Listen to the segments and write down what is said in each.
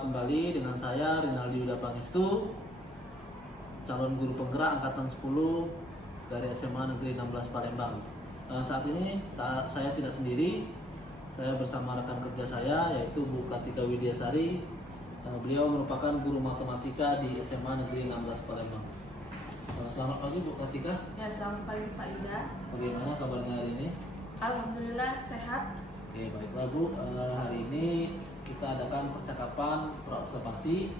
Berjumpa kembali dengan saya Rinaldi Yuda Pangestu, calon guru penggerak angkatan 10 dari SMA Negeri 16 Palembang. Saat ini saya tidak sendiri, saya bersama rekan kerja saya yaitu Bu Kartika Widyasari. Beliau merupakan guru matematika di SMA Negeri 16 Palembang. Selamat pagi Bu Kartika. Ya, selamat pagi Pak Yuda. Bagaimana kabarnya hari ini? Alhamdulillah sehat. Oke, baiklah Bu. Hari ini kita adakan percakapan praobservasi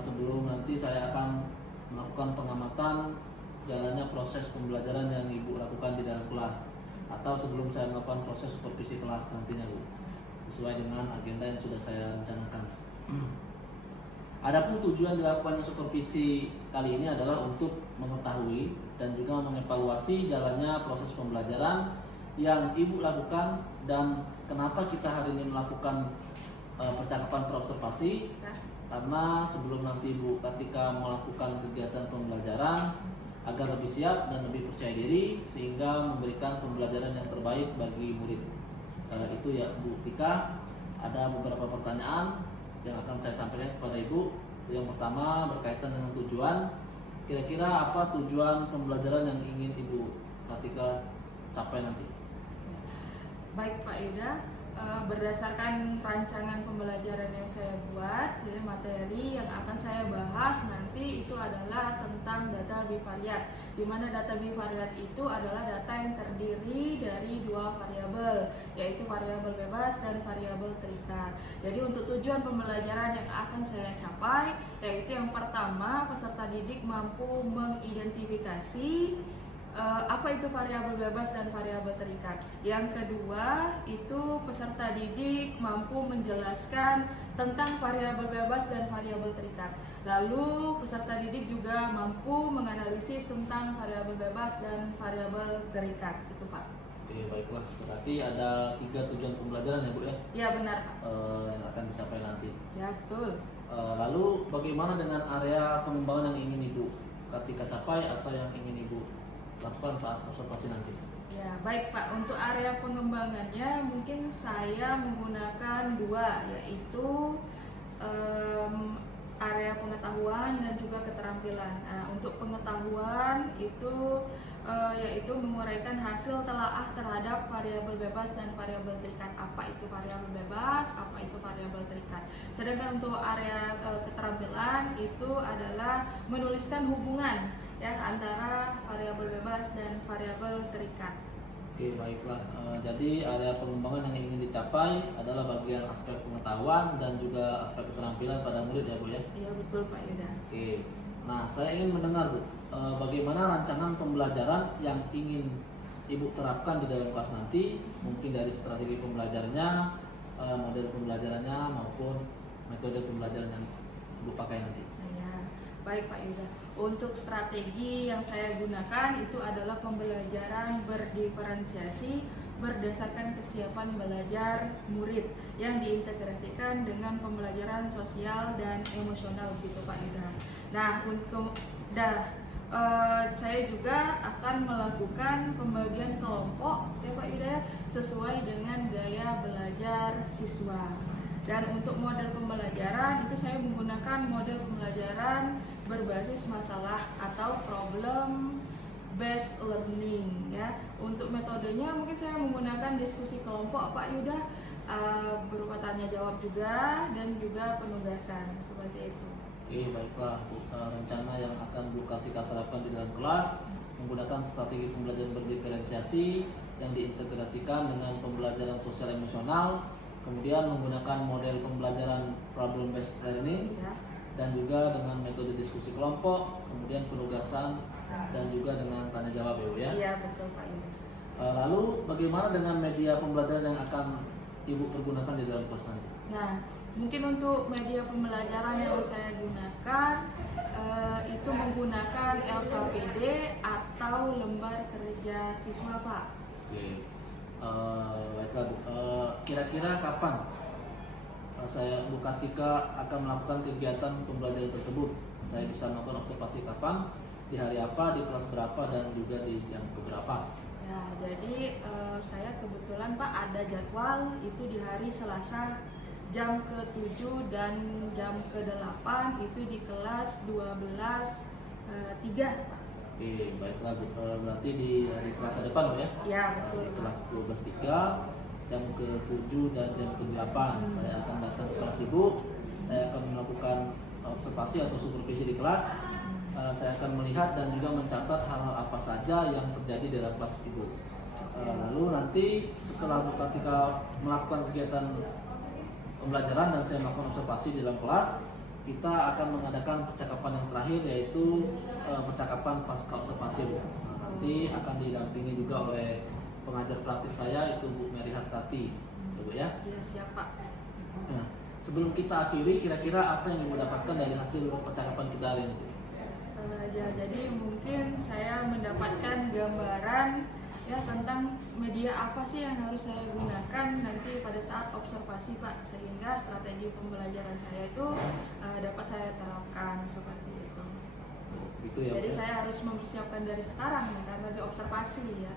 sebelum nanti saya akan melakukan pengamatan jalannya proses pembelajaran yang Ibu lakukan di dalam kelas, atau sebelum saya melakukan proses supervisi kelas nantinya Bu, sesuai dengan agenda yang sudah saya rencanakan. Adapun tujuan dilakukannya supervisi kali ini adalah untuk mengetahui dan juga mengevaluasi jalannya proses pembelajaran yang Ibu lakukan dan kenapa kita hari ini melakukan percakapan praobservasi. Karena sebelum nanti Ibu ketika melakukan kegiatan pembelajaran agar lebih siap dan lebih percaya diri sehingga memberikan pembelajaran yang terbaik bagi murid. Itu ya Bu Tika. Ada beberapa pertanyaan yang akan saya sampaikan kepada Ibu. Yang pertama berkaitan dengan tujuan. Kira-kira apa tujuan pembelajaran yang ingin Ibu Kartika capai nanti? Baik Pak Yuda, berdasarkan rancangan pembelajaran yang saya buat, jadi materi yang akan saya bahas nanti itu adalah tentang data bivariat, di mana data bivariat itu adalah data yang terdiri dari dua variabel, yaitu variabel bebas dan variabel terikat. Jadi untuk tujuan pembelajaran yang akan saya capai, yaitu yang pertama, peserta didik mampu mengidentifikasi apa itu variabel bebas dan variabel terikat. Yang kedua, itu peserta didik mampu menjelaskan tentang variabel bebas dan variabel terikat. Lalu peserta didik juga mampu menganalisis tentang variabel bebas dan variabel terikat. Itu Pak. Oke, baiklah. Berarti ada 3 tujuan pembelajaran ya Bu ya? Ya benar Pak. Yang akan dicapai nanti. Ya betul. Lalu bagaimana dengan area pengembangan yang ingin Ibu ketika capai atau yang ingin Ibu lakukan saat observasi nanti? Ya baik Pak, untuk area pengembangannya mungkin saya menggunakan dua, yaitu area pengetahuan dan juga keterampilan. Nah, untuk pengetahuan itu yaitu menguraikan hasil telaah terhadap variabel bebas dan variabel terikat. Apa itu variabel bebas, apa itu variabel terikat. Sedangkan untuk area keterampilan itu adalah menuliskan hubungan ya antara variabel bebas dan variabel terikat. Oke, baiklah. Jadi area pengembangan yang ingin dicapai adalah bagian aspek pengetahuan dan juga aspek keterampilan pada murid ya Bu ya? Iya betul Pak Yuda. Oke. Nah, saya ingin mendengar Bu, bagaimana rancangan pembelajaran yang ingin Ibu terapkan di dalam kelas nanti, mungkin dari strategi pembelajarannya, model pembelajarannya maupun metode pembelajaran yang Ibu pakai nanti. Baik Pak Yuda, untuk strategi yang saya gunakan itu adalah pembelajaran berdiferensiasi berdasarkan kesiapan belajar murid yang diintegrasikan dengan pembelajaran sosial dan emosional gitu Pak Yuda. Nah, saya juga akan melakukan pembagian kelompok ya Pak Yuda sesuai dengan gaya belajar siswa. Dan untuk model pembelajaran itu saya menggunakan model pembelajaran berbasis masalah atau problem based learning ya. Untuk metodenya mungkin saya menggunakan diskusi kelompok Pak Yuda, berupa tanya jawab juga dan juga penugasan seperti itu. Oke, baiklah Bu. Rencana yang akan Bu Kartika terapkan di dalam kelas menggunakan strategi pembelajaran berdiferensiasi yang diintegrasikan dengan pembelajaran sosial emosional, kemudian menggunakan model pembelajaran problem based learning ya, dan juga dengan metode diskusi kelompok, kemudian penugasan dan juga dengan tanya jawab ya Bu ya? Iya betul Pak Yuda. Lalu bagaimana dengan media pembelajaran yang akan Ibu pergunakan di dalam kelas nanti? Nah, mungkin untuk media pembelajaran yang saya gunakan itu menggunakan LKPD atau lembar kerja siswa Pak. Oke. Baiklah Bu, kira-kira kapan saya Bu Kartika akan melakukan kegiatan pembelajaran tersebut? Saya bisa melakukan observasi kapan, di hari apa, di kelas berapa, dan juga di jam berapa? Ya, jadi saya kebetulan Pak ada jadwal itu di hari Selasa jam ke-7 dan jam ke-8 itu di kelas 12.3 Pak. Oke, baiklah Bu. Berarti di hari Selasa depan Bu ya? Ya, betul. Di kelas 12.3 jam ke-7 dan jam ke-8 saya akan datang ke kelas Ibu. Saya akan melakukan observasi atau supervisi di kelas. Saya akan melihat dan juga mencatat hal-hal apa saja yang terjadi dalam kelas Ibu. Lalu nanti setelah Bu ketika melakukan kegiatan pembelajaran dan saya melakukan observasi di dalam kelas, kita akan mengadakan percakapan yang terakhir, yaitu percakapan pasca observasi Bu. Nanti akan didampingi juga oleh pengajar praktik saya, itu Bu Mary Hartati, ya Bu ya. Iya, siap Pak. Nah, sebelum kita akhiri, kira-kira apa yang Ibu dapatkan dari hasil percakapan kita hari ini? Ya, jadi mungkin saya mendapatkan gambaran ya tentang media apa sih yang harus saya gunakan nanti pada saat observasi Pak, sehingga strategi pembelajaran saya itu dapat saya terapkan seperti itu. Gitu ya. Jadi Bu, saya harus mempersiapkan dari sekarang nih, karena di observasi ya.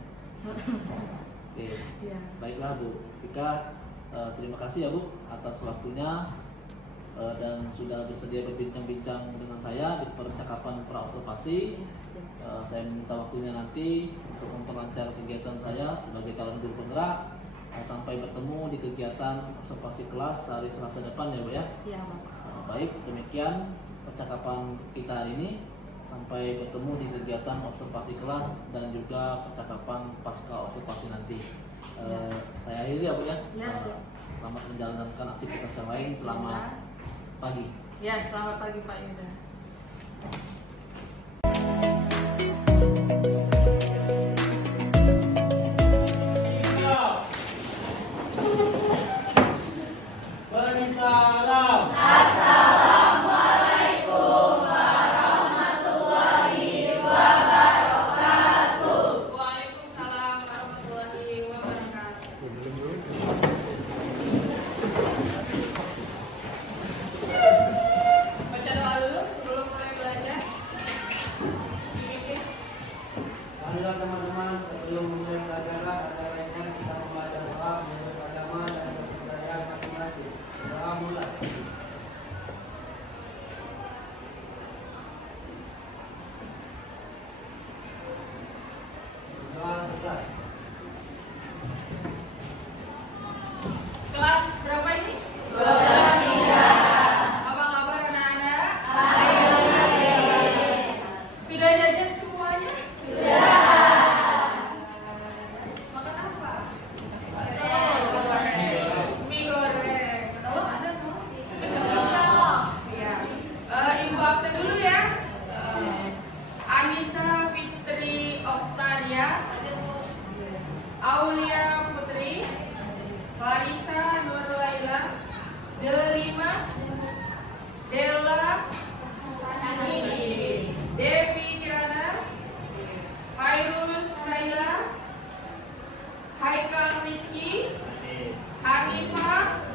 Oke. Ya. Baiklah Bu, Tika, terima kasih ya Bu atas waktunya dan sudah bersedia berbincang-bincang dengan saya di percakapan pra-observasi. Saya minta waktunya nanti untuk memperlancar kegiatan saya sebagai calon guru penggerak sampai bertemu di kegiatan observasi kelas hari Selasa depan ya Bu ya. Iya Bapak. Baik, demikian percakapan kita hari ini. Sampai bertemu di kegiatan observasi kelas dan juga percakapan pasca observasi nanti. Saya akhiri ya Bu ya. Ya, siap. Selamat menjalankan aktivitas yang lain. Selamat pagi. Ya, selamat pagi Pak Yuda. Bagi salam. Waalaikumsalam warahmatullahi wabarakatuh. Baca doa dulu sebelum mulai belajar. Marilah teman-teman, sebelum mulai belajar ada lainnya kita membaca doa menurut agama dan kepercayaan masing-masing. Doa mulai. Doa selesai. Kelas berapa ini? 12.3. Apa kabar anak-anak? Sudah jajan semuanya? Makan apa? Mie goreng. Kalau ada tuh. Iya. Ibu absen dulu ya. Anissa Fitri Oktaria, Aulia Putri, Clarissa Nurlaila, Delima, Della, Devi Kirana, Hairus Laila, Haikal Rizky, Hanifah,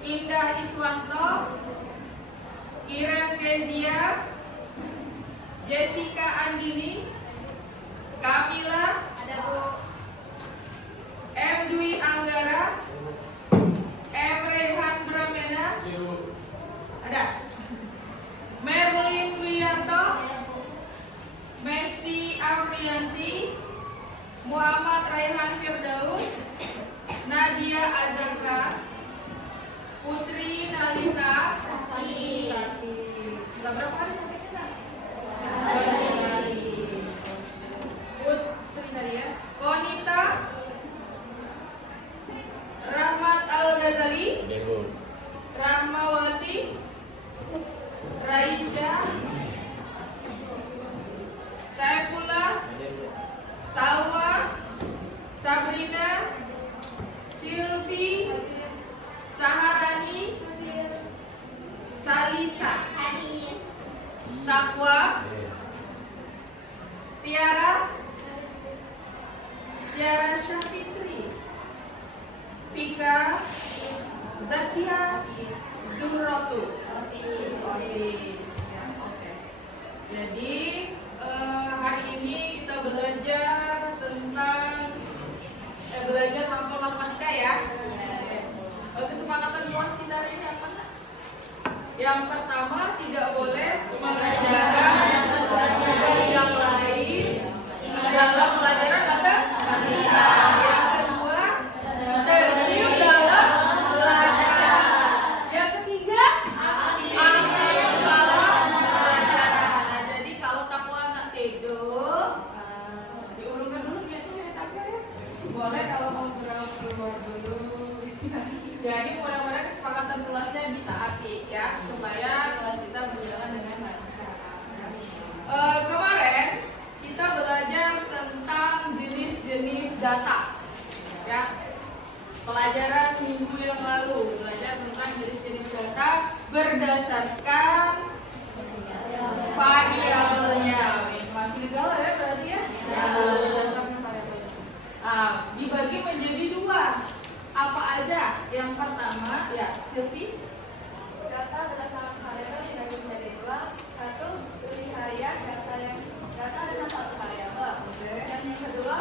Indah Iswanto, Iren Kezia, Jessica Andini, Kamila, M. Dwi Anggara, M. Rehan Bramena, ada Merlin Wiyanto, Messi Amrianti, Muhammad Raihan Firdaus, Nadia Azanka, Putri Nalita, Sati. Udah berapa kali sampai kita? Putri tadi ya. Konita, Rahmat Al-Ghazali, Rahmawati, Raisya, Saifullah, Salwa, Sabrina, Silvi, Saharani, Salisa, Takwa, Tiara, Tiara Syafitri, Pika, Zakia, Zuhrotu, Osis. Ya, oke. Jadi hari ini kita belajar tentang belajar hafal matematika ya. Kesepakatan kelas kita hari ini apa enggak? Yang pertama, tidak boleh mengerjakan tugas yang lain dalam pelajaran mata matematika. Yang kedua, tertib dalam pelajaran. Yang ketiga, aktif dalam pelajaran. Nah, jadi kalau takwa anak tidur, diurungkan dulu ya takwa ya. Boleh kalau mau keluar dulu. Jadi mudah-mudahan kesepakatan kelasnya ditaati ya, supaya kelas kita berjalan dengan lancar. Kemarin kita belajar tentang jenis-jenis data, ya. Pelajaran minggu yang lalu belajar tentang jenis-jenis data berdasarkan variabelnya. Masih gagal ya berarti ya? Berdasarkan variabelnya. Dibagi menjadi dua. Apa aja? Yang pertama, ya, Silvi. Data berdasarkan variabel dibagi menjadi dua. Satu, univariat, data dengan satu variabel. Dan yang kedua,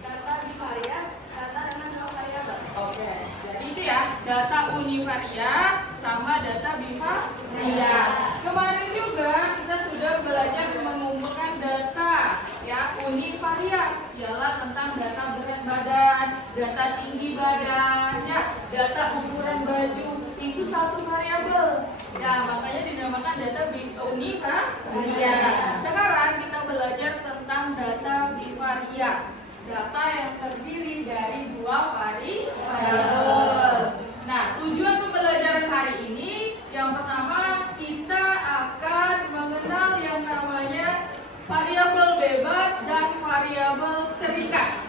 data bivariat, data dengan dua variabel. Oke. Jadi itu ya, data univariat sama data bivariat. Kemarin juga kita sudah belajar mengumpulkan data ya univariat, ialah tentang data berat badan, data tinggi badan, ya, data ukuran baju. Itu satu variabel. Ya, makanya dinamakan data univariat. Sekarang kita belajar tentang data bivariat. Data yang terdiri dari dua variabel. Nah, tujuan pembelajaran hari ini yang pertama kita akan mengenal yang namanya variabel bebas dan variabel terikat.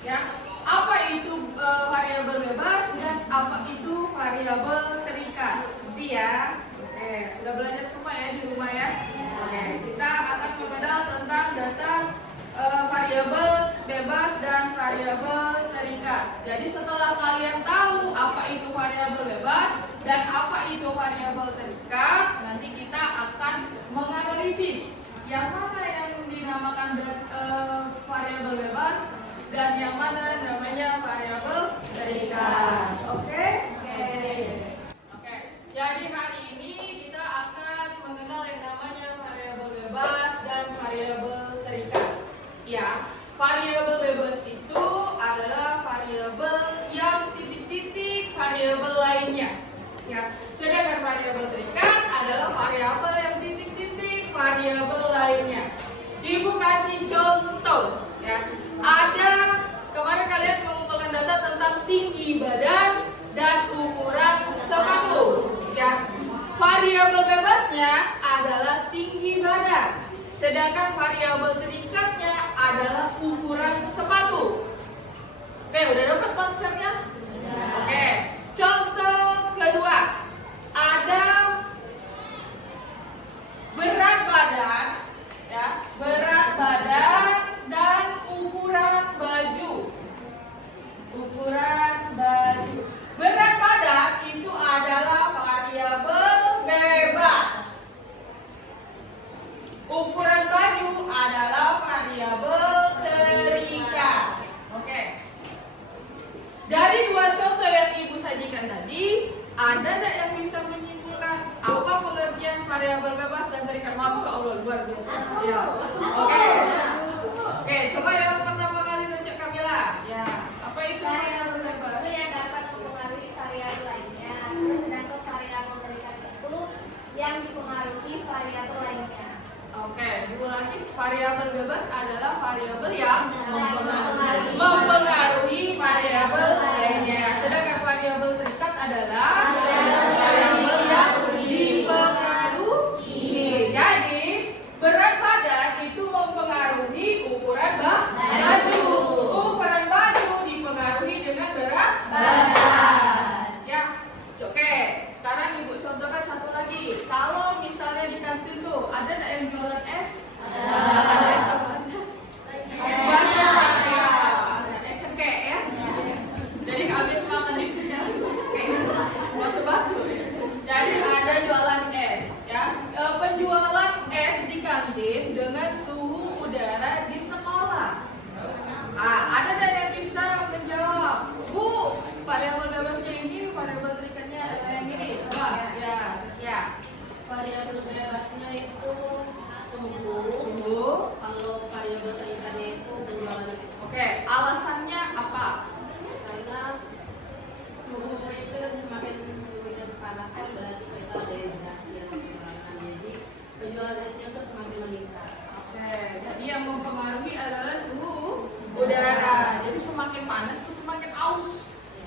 Ya, apa itu variabel bebas dan apa itu variabel terikat? Nanti ya. Oke, sudah belajar semua ya di rumah ya. Oke, kita akan mengenal tentang data variabel bebas dan variabel terikat. Jadi setelah kalian tahu apa itu variabel bebas dan apa itu variabel terikat, nanti kita akan menganalisis yang mana yang dinamakan variabel bebas dan yang mana namanya variabel terikat. Oke? Oke. Jadi hari ini kita akan mengenal yang namanya variabel bebas dan variabel terikat. Ya, variabel bebas itu adalah variabel yang titik-titik variabel lainnya. Ya, sedangkan variabel terikat adalah variabel yang titik-titik variabel lainnya. Ibu kasih contoh, ya. Ada kemarin kalian mengumpulkan data tentang tinggi badan dan ukuran sepatu. Ya, variabel bebasnya adalah tinggi badan, sedangkan variabel terikatnya adalah ukuran sepatu. Oke, udah dapat konsepnya? Oke, contoh kedua, ada berat badan, ya, berat badan dan ukuran baju. Ukuran baju. Berat badan itu adalah variabel bebas. Ukuran baju adalah variabel terikat. Oke. Dari dua contoh yang Ibu sajikan tadi, ada nggak yang bisa menyimpulkan apa pengertian variabel bebas dan terikat? Masya Allah, luar biasa. Ya. Oke. Oke, coba yang pertama kali tunjuk Kamila. Ya, apa itu variabel bebas? Itu yang dapat mempengaruhi variabel lainnya. Terus sedangkan variabel terikat itu yang dipengaruhi variabel lainnya. Oke, diulangi. Variabel bebas adalah variabel yang mempengaruhi variabel lainnya. Sedangkan variabel terikat adalah variabel yang dipengaruhi. Jadi, berat badan itu mempengaruhi ukuran baju. Ukuran baju dipengaruhi dengan berat badan. Ya, oke. Sekarang Ibu contohkan satu lagi. Kalau misalnya di kantin tuh ada nggak yang jualan es? Ada es apa aja? Banyak. Ya.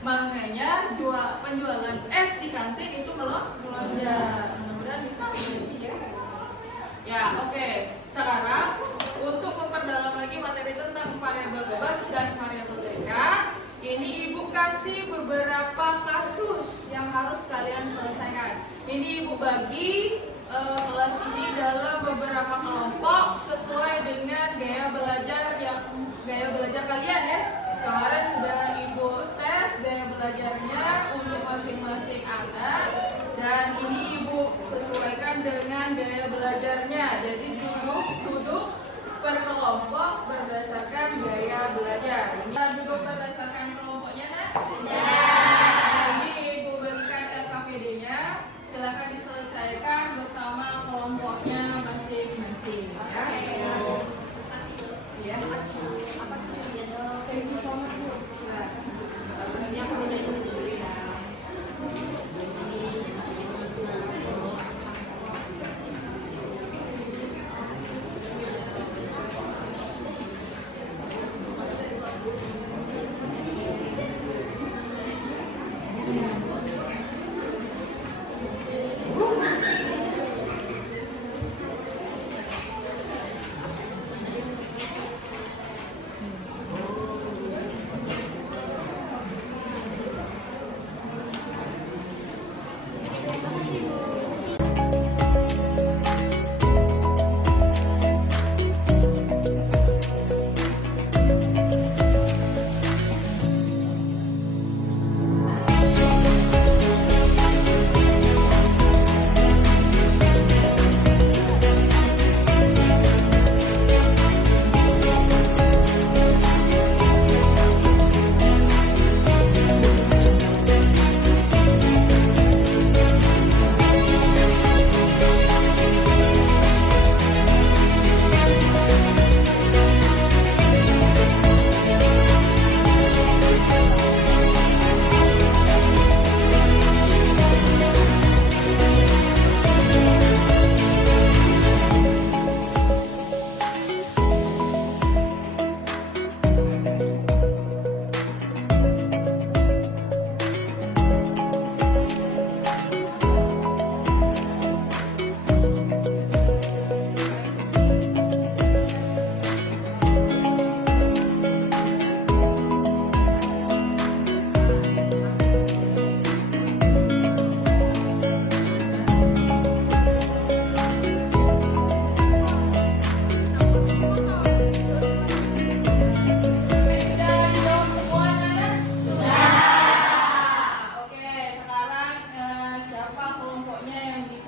makanya penjualan es di kantin itu melonjak. Mudah-mudahan bisa mengerti ya. Ya, oke. Sekarang untuk memperdalam lagi materi tentang variabel bebas dan variabel terikat, ini Ibu kasih beberapa kasus yang harus kalian selesaikan. Ini Ibu bagi kelas ini dalam beberapa kelompok sesuai dengan gaya belajar kalian ya. Kemarin sudah Ibu tes gaya belajarnya untuk masing-masing anak, dan ini Ibu sesuaikan dengan gaya belajarnya. Jadi duduk per kelompok berdasarkan gaya belajar. Ini duduk berdasarkan kelompoknya, Nak? Ini Ibu berikan LKPD-nya. Silakan diselesaikan bersama kelompoknya masing-masing. Ya.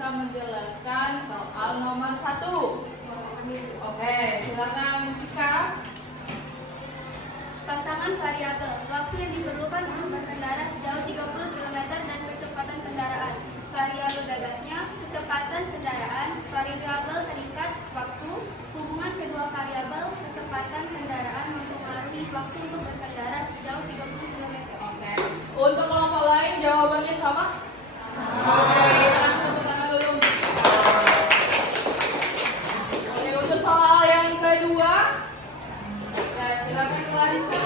Menjelaskan soal nomor 1. Oke, silakan Cika. Pasangan variabel, waktu yang diperlukan untuk berkendara sejauh 30 km dan kecepatan kendaraan. Variabel bebasnya, kecepatan kendaraan. Variabel terikat, waktu. Hubungan kedua variabel, kecepatan kendaraan mempengaruhi waktu untuk berkendara sejauh 30 km. Oke. Untuk kelompok lain jawabannya sama? Oke, kita kasih tepuk tangan dulu. Oke, untuk soal yang kedua, ya silakan Clarissa.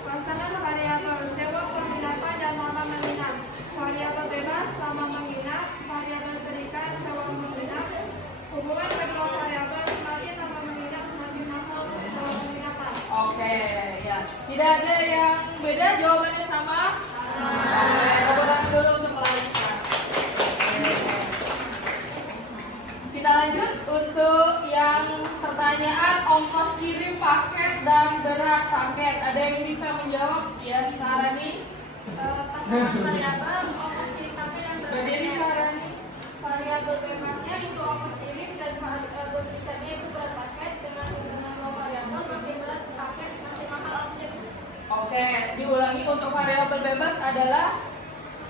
Pasangan variabel sewa penginapan dan lama menginap. Variabel bebas lama menginap. Variabel terikat sewa menginap. Hubungan kedua variabel semakin lama menginap semakin mahal sewa penginapan. Oke, ya. Tidak ada yang beda, jawabannya sama? Oke, tepuk tangan dulu untuk Clarissa. Kita lanjut untuk yang pertanyaan ongkos kirim paket dan berat paket. Ada yang bisa menjawab? Ya, Sarani. Pasangan variabel, ongkos kirim paket yang Berdiri Sarani. variabel bebasnya itu ongkos kirim dan variabel terikatnya itu berat paket. Dengan dua variabel makin berat paket semakin mahal ongkir. Oke, diulangi untuk variabel bebas adalah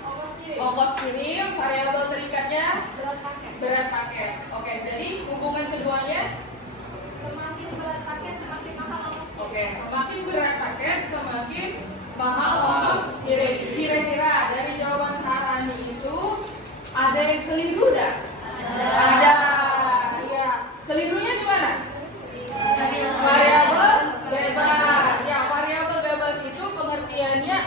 Ongkos kirim, ongkos kirim, variabel terikatnya berat paket. berat paket. Oke, jadi hubungan keduanya, Semakin berat paket semakin mahal ongkos kirim. oke, semakin berat paket semakin mahal ongkos kirim. Kira-kira dari jawaban Sarani itu ada yang keliru dah? Ada. Ya, kelirunya di mana? Variabel bebas. Ya, variabel bebas itu pengertiannya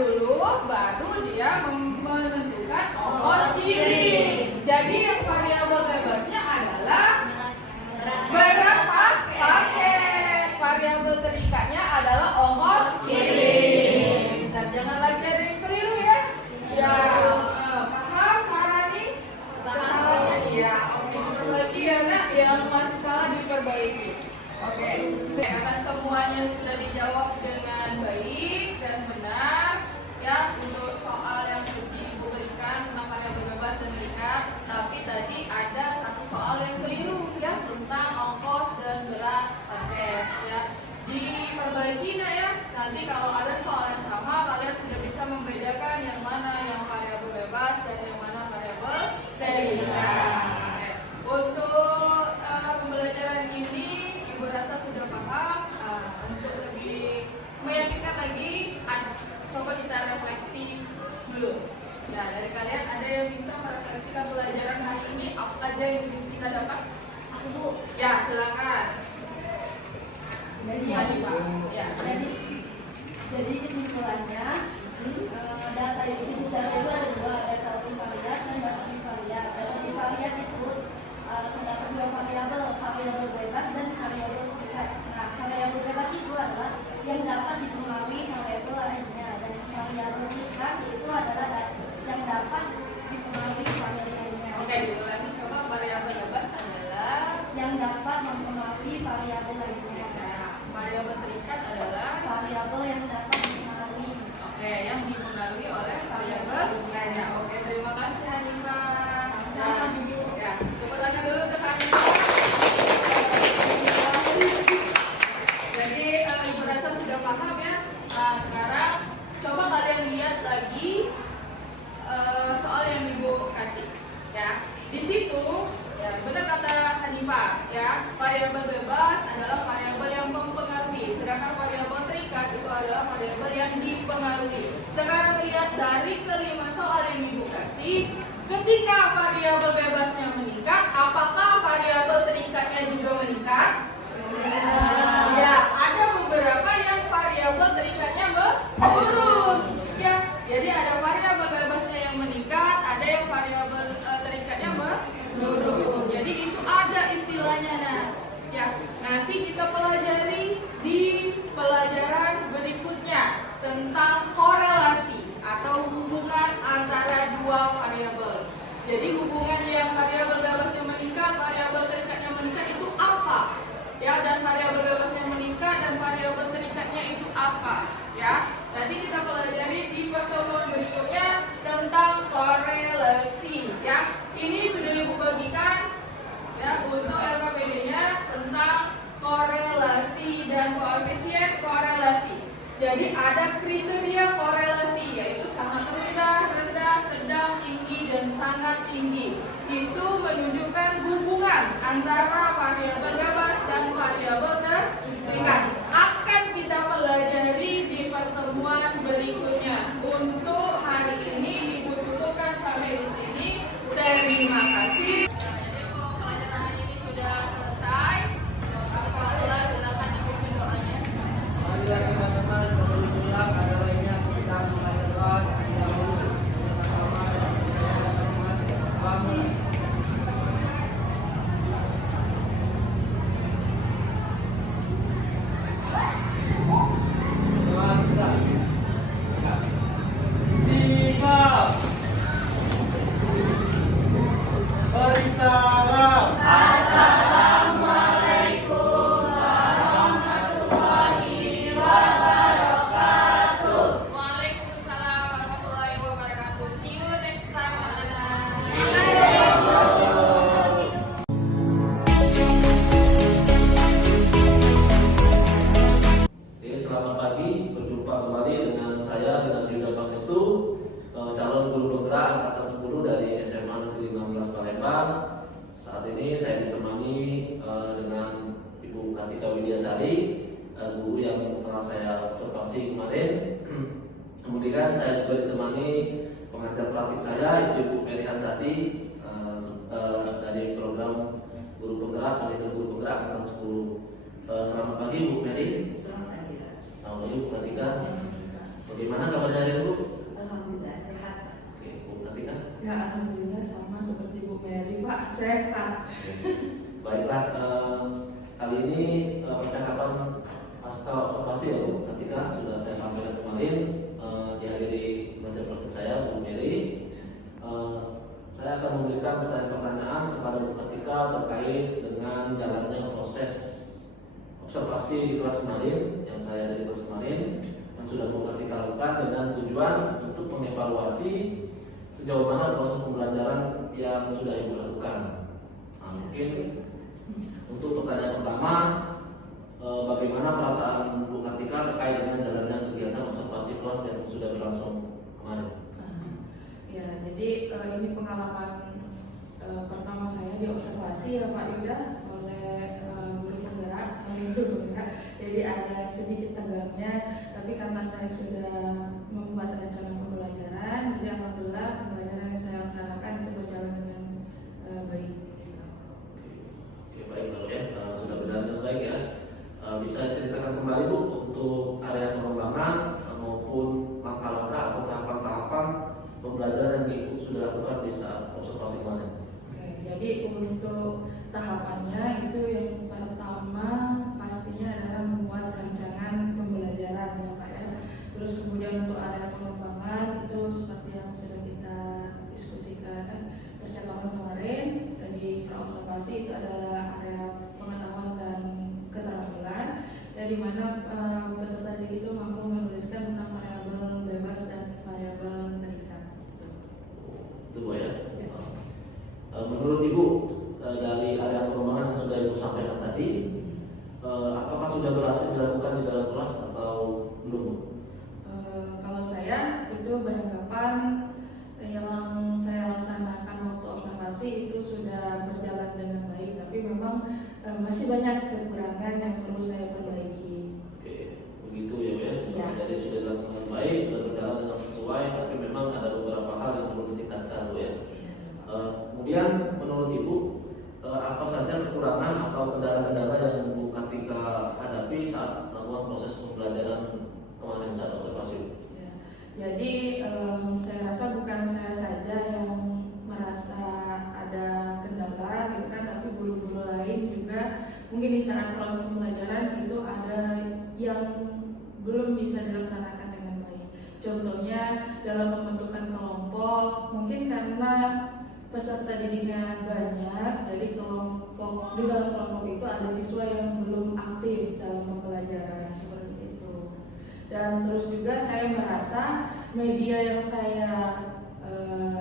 dulu, baru dia menentukan ongkos kirim. Jadi yang variabel bebasnya adalah berapa paket. Variabel terikatnya adalah ongkos kirim. Dan jangan lagi ada yang keliru ya. Ya, paham salah nih? Kesalahannya iya. Lagi ya nak, yang masih salah diperbaiki. Oke, atas semuanya sudah dijawab dengan baik dan benar ya untuk soal yang Ibu berikan tentang variabel bebas dan terikat. Tapi tadi ada satu soal yang keliru ya tentang ongkos dan berat paket ya. Diperbaiki nak ya. Nanti kalau ada soal yang sama kalian sudah bisa membedakan yang mana yang variabel bebas dan yang mana variabel terikat. Untuk pembelajaran ini Ibu rasa sudah paham. Untuk lebih meyakinkan lagi, coba kita refleksi dulu. Ya, dari kalian ada yang bisa merefleksikan pelajaran hari ini apa aja yang kita dapat? Aku Bu. Ya, silakan. Ya. Jadi kesimpulannya data itu ada dua, data univariat dan data univariat. Data univariat itu terdapat dua variabel, variabel bebas dan variabel terikat. Nah, variabel bebas itu adalah yang dapat dipengaruhi variabel lainnya, dan variabel terikat itu adalah yang dapat dipengaruhi variabel lainnya. Oke, diulangi coba. Variabel bebas adalah yang dapat mempengaruhi variabel lainnya. variabel terikat adalah Variabel yang dapat dipengaruhi. oke, yang dipengaruhi oleh variabel lainnya. Oke, terima kasih Hanifah. Nah, ya, tepuk tangan dulu untuk Hanifah. Jadi Ibu rasa sudah paham ya. Nah, sekarang coba kalian lihat lagi soal yang Ibu kasih ya. Di situ ya, benar kata Hanifah ya, variabel bebas adalah variabel yang mempengaruhi, sedangkan variabel terikat itu adalah variabel yang dipengaruhi. Sekarang lihat dari kelima soal yang Ibu kasih, ketika variabel bebasnya meningkat, apakah variabel terikatnya juga meningkat? Ya, ada beberapa yang variabel terikatnya menurun. Ya, jadi ada variabel bebasnya yang meningkat, ada yang variabel terikatnya menurun. Jadi itu ada istilahnya nah. Ya, nanti kita pelajari di pelajaran berikutnya tentang korelasi atau hubungan antara dua variabel. Jadi hubungan yang variabel bebasnya meningkat, variabel terikatnya meningkat itu apa? Ya, dan variabel bebasnya meningkat dan variabel terikatnya itu apa? Ya, nanti kita pelajari di pertemuan berikutnya tentang korelasi. Ya, ini sudah Ibu bagikan ya untuk LKPD-nya tentang korelasi dan koefisien korelasi. Jadi ada kriteria korelasi yaitu sangat rendah, rendah, sedang, tinggi, dan sangat tinggi. Itu menunjukkan hubungan antara variabel bebas dan variabel terikat. Akan kita pelajari di pertemuan berikutnya. Untuk hari ini Ibu cukupkan sampai di sini. Terima kasih. Jadi kalau pelajaran hari ini sudah selesai, setelah silakan dipimpin doanya. Marilah teman-teman sebelum pulang ada lainnya kita melaksanakan dahulu bersama-sama dan masing-masing. Bangun. Sikap. Beri salam. Waalaikumsalam warahmatullahi wabarakatuh. See you next time, anak-anak. Oke, selamat pagi. Berjumpa kembali dengan saya dengan Yuda Pangestu, calon guru penggerak angkatan 10 dari SMA Negeri 16 Palembang. Saat ini saya ditemani dengan Ibu Kartika Widyasari, guru yang telah saya observasi kemarin. Kemudian saya juga ditemani pengajar praktik saya, Ibu Mary Handati, dari program guru penggerak, pendidikan guru penggerak angkatan 10. Selamat pagi Bu Mary. Selamat pagi. Selamat pagi Bu Kartika. Bagaimana kabarnya hari ini Bu? Kartika? Ya, alhamdulillah sama seperti Bu Mary, Pak, sehat. Baiklah, kali ini percakapan pasca observasi ya Bu Kartika sudah saya sampaikan kemarin, dihadiri menteri pelatihan saya Bu Mary. Saya akan memberikan pertanyaan-pertanyaan kepada Bu Kartika terkait dengan jalannya proses observasi di kelas kemarin yang saya dari kelas kemarin yang sudah Bu Kartika lakukan dengan tujuan untuk mengevaluasi sejauh mana proses pembelajaran yang sudah Ibu lakukan. Nah, mungkin untuk pertanyaan pertama, bagaimana perasaan Bu Kartika terkait dengan jalannya kegiatan observasi kelas yang sudah berlangsung kemarin? Ya, jadi ini pengalaman pertama saya di observasi ya Pak Yuda oleh guru penggerak, sama guru penggerak. Jadi ada sedikit tegangnya, tapi karena saya sudah membuat rencana pembelajaran, jadi alhamdulillah pembelajaran yang saya laksanakan itu berjalan dengan baik. Oke, baik lalu ya, sudah berjalan dengan baik ya. Bisa ceritakan kembali Bu untuk area pengembangan maupun langkah-langkah atau tahapan-tahapan pembelajaran yang Ibu sudah lakukan di saat observasi kemarin. Oke, jadi untuk tahapannya itu yang pertama pastinya adalah membuat rancangan pembelajaran ya Pak ya. Terus kemudian untuk area pengembangan itu seperti yang sudah kita diskusikan percakapan kemarin di praobservasi itu adalah area pengetahuan dan keterampilan, di mana peserta didik itu mampu menuliskan tentang variabel bebas dan variabel terikat. Itu Bu ya. Menurut Ibu dari area pengembangan yang sudah Ibu sampaikan tadi, apakah sudah berhasil dilakukan di dalam kelas atau belum? Kalau saya itu beranggapan yang saya laksanakan waktu observasi itu sudah berjalan dengan baik, tapi memang masih banyak kekurangan yang perlu saya perbaiki. Oke, begitu ya Bu ya. Iya. Jadi sudah dilakukan dengan baik, sudah berjalan dengan sesuai, tapi memang ada beberapa hal yang perlu ditingkatkan Bu ya. Kemudian menurut Ibu apa saja kekurangan atau kendala-kendala yang Bu Kartika hadapi saat melakukan proses pembelajaran kemarin saat observasi? Ya. Jadi saya rasa bukan saya saja yang merasa ada kendala gitu kan, tapi guru-guru lain juga mungkin di saat proses pembelajaran itu ada yang belum bisa dilaksanakan dengan baik. Contohnya dalam pembentukan kelompok, mungkin karena peserta didiknya banyak, jadi di dalam kelompok itu ada siswa yang belum aktif dalam pembelajaran seperti itu. Dan terus juga saya merasa media yang saya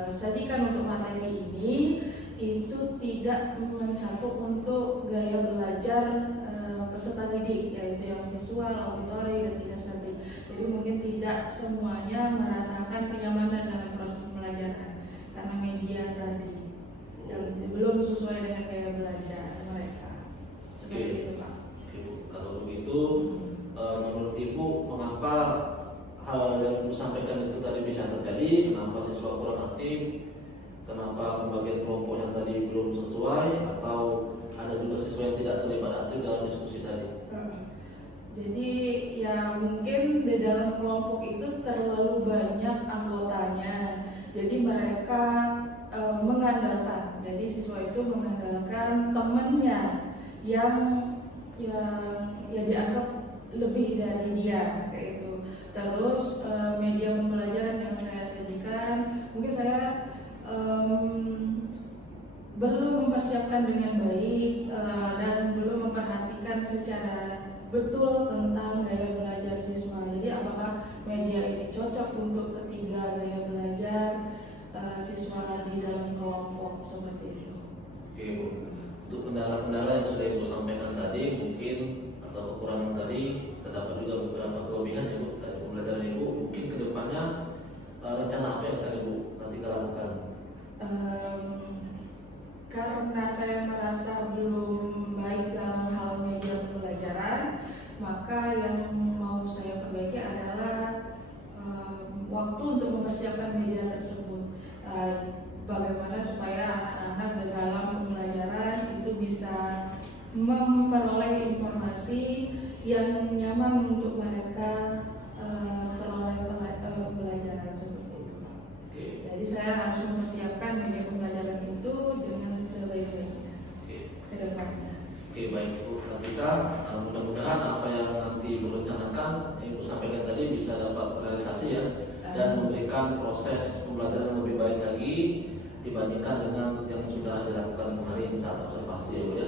sediakan untuk materi ini itu tidak mencakup untuk gaya belajar peserta didik, yaitu yang visual, auditory, dan kinestetik. Jadi mungkin tidak semuanya merasakan kenyamanan dalam proses pembelajaran karena media tadi yang belum sesuai dengan gaya belajar mereka. Seperti itu Pak. Oke Bu, kalau begitu menurut Ibu mengapa hal yang Ibu sampaikan itu tadi bisa terjadi? Kenapa siswa kurang aktif? Kenapa pembagian kelompoknya tadi belum sesuai? Atau ada juga siswa yang tidak terlibat aktif dalam diskusi tadi? Jadi ya mungkin di dalam kelompok itu terlalu banyak anggotanya. Jadi mereka mengandalkan, jadi siswa itu mengandalkan temannya yang dianggap lebih dari dia kayak itu. Terus media pembelajaran yang saya sajikan mungkin saya belum mempersiapkan dengan baik dan belum memperhatikan secara betul tentang gaya belajar siswa. Jadi apakah media ini cocok untuk ketiga gaya belajar siswa di dalam kelompok seperti itu. Oke Bu, untuk kendala-kendala yang sudah Ibu sampaikan tadi mungkin atau kekurangan tadi, terdapat juga beberapa kelebihan ya Bu dari pembelajaran Ibu. Mungkin kedepannya rencana apa yang akan Ibu Kartika lakukan? Karena saya merasa belum baik dalam hal media pembelajaran, maka yang mau saya perbaiki adalah waktu untuk mempersiapkan media tersebut. Bagaimana supaya anak-anak di dalam pembelajaran itu bisa memperoleh informasi yang nyaman untuk mereka peroleh pembelajaran seperti itu. Oke. Jadi saya saya harus mempersiapkan media pembelajaran itu dengan sebaik-baiknya Oke. ke depannya. Oke, baik Bu Kartika, mudah-mudahan apa yang nanti Ibu rencanakan, yang Ibu sampaikan tadi bisa dapat realisasi ya, dan memberikan proses pembelajaran yang lebih baik lagi dibandingkan dengan yang sudah dilakukan kemarin saat observasi ya Bu ya.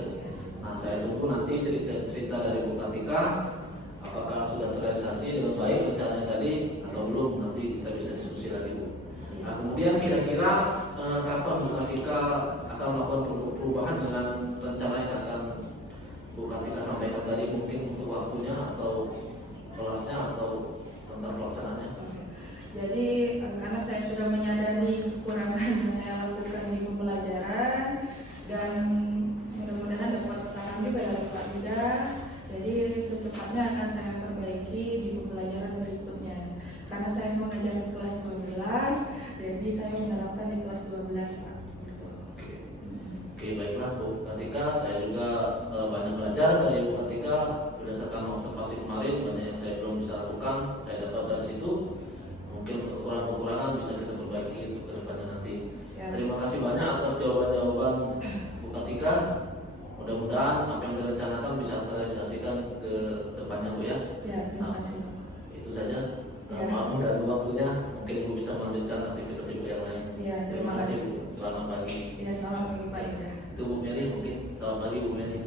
Nah, saya tunggu nanti cerita dari Bu Kartika, apakah sudah terrealisasi dengan baik rencananya tadi atau belum, nanti kita bisa diskusi lagi Bu. Nah, kemudian kira-kira kapan Bu Kartika akan melakukan perubahan dengan rencana yang akan Bu Kartika sampaikan tadi, mungkin untuk waktunya atau kelasnya atau tentang pelaksanaannya? Jadi karena saya sudah menyadari kekurangan yang saya lakukan di pembelajaran dan mudah-mudahan dapat saran juga dari Pak Ida, jadi secepatnya akan saya perbaiki di pembelajaran berikutnya. Karena saya mengajar di kelas 12, jadi saya menerapkan di kelas 12 Pak. Gitu. Oke, baiklah Bu Kartika, saya juga banyak belajar dari Bu Kartika berdasarkan observasi kemarin, banyak yang saya belum bisa lakukan, saya dapat dari situ. Mungkin kekurangan-kekurangan bisa kita perbaiki untuk kedepannya nanti. Siap. Terima kasih banyak atas jawaban-jawaban Bu Kartika. Mudah-mudahan apa yang direncanakan bisa terrealisasikan ke depannya Bu ya. Ya, terima kasih. Itu saja. Ya. Maaf dari waktunya, mungkin Ibu bisa melanjutkan aktivitas Ibu yang lain. Ya, Terima kasih Bu. Selamat pagi. Ya, selamat pagi Pak Ida. Itu Bu Mary mungkin. Selamat pagi Bu Mary.